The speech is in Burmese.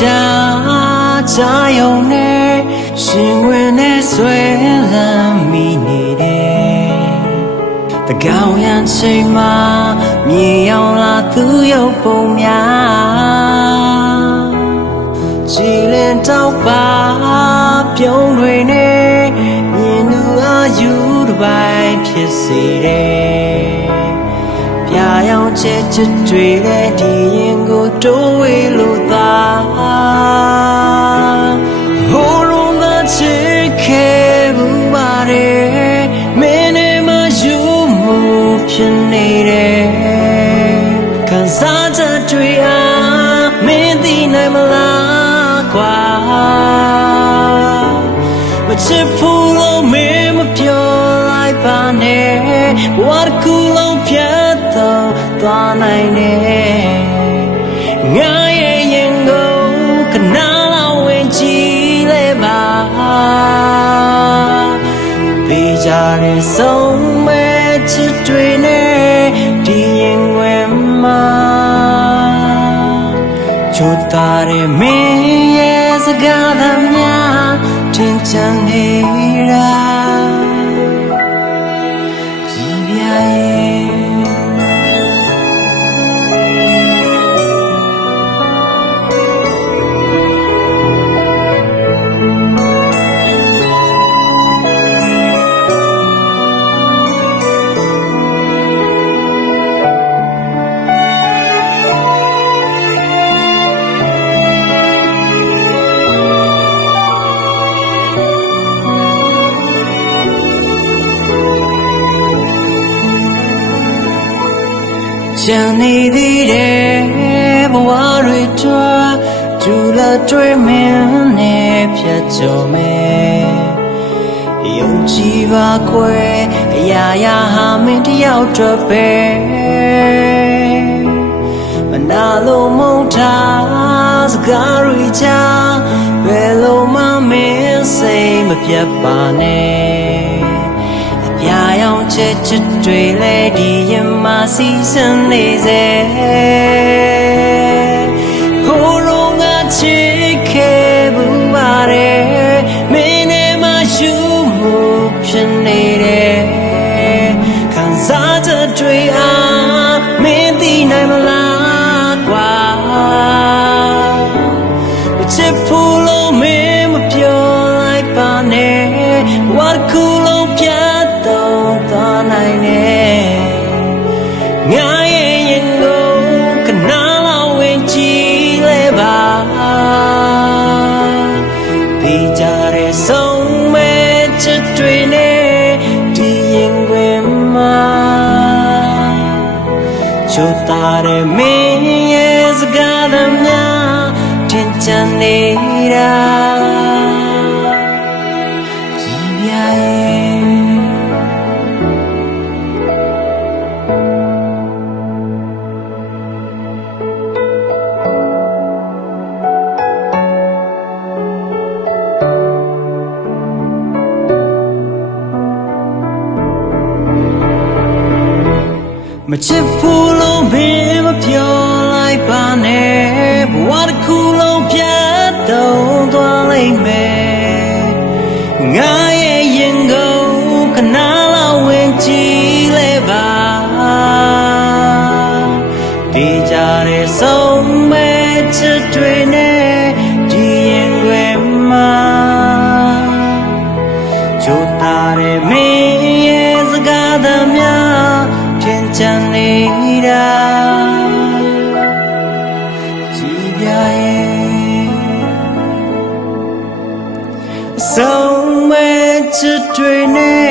ချာချာယုံနဲ့ရှင်ဝင်နဲ့ဆွဲလန်းမိနေတယ်တကောင်ရန်ချိန်မှာမြေအောင်လာသူရုပ်ပုံများကြည်လင်တောက်ပါပြုံးတွေနဲ့မြင်သူအာယူတစ်ပိုင်းဖြစ်စေတယ် ပြာရောင်ချစ်ချစ်တွေတဲ့ဒီရင်ကိုတိုးဝေလို့သာဟိုရုံးကချစ်ခဲ့ဘူးပါတယ်မင်းနဲ့မယူမှုဖြစ်နေတယ်ခံစားချက်တွေအားမင်းသိနိုင်မလားကွာမချစ်ဖို့လို့မင်းမပြောလိုက်ပါနဲ့ဘဝတစ်ခုလုံးပြတ်တော့ သွားနိုင်တယ်ငါရဲ့ရင်ကိုခဏလောက်ဝင်ကြည့်လဲပါပေးကြတဲ့ဆုံးမဲ့ချစ်တွေနဲ့ဒီရင်ဝင်မှာချိုတာရမင်းရဲ့စကားသမျှတင်ချင်နေတာကြည်ပြရဲ့ ကြံနေသေးတယ်ဘဝတွေတွားဒူလာတွေမင်းနဲ့ဖြတ်ကျော်မယ်ယုံကြည်ပါခွဲအရာရာဟာမင်းတယောက်တော့ပဲမနာလို့မုန်းထားစကားတွေချာဘယ်လိုမှမင်းစိတ်မပြတ်ပါနဲ့အပြာရောင် ချက်ချစ်တွေလဲဒီရင်မှာစီစံနေစေဟိုလိုငါချစ် ချိုတာရမင်းရဲ့စကားသမျှတင်ချင်နေတာ မချစ်ဘူးလို့ဘယ်မပြောလိုက်ပါနဲ့ဘဝတစ်ခုလုံးပြတ်တော့သွားလိမ့်မယ်ငါရဲ့ရင်ကိုခဏလောက်ဝင်ကြည့်လဲပါပေးကြတဲ့ဆုံးမဲ့ချစ်တွေနဲ့ ထင်ချင်နေတာကြည်ပြရဲ့ဆုံးမဲ့ချစ်တွေနဲ့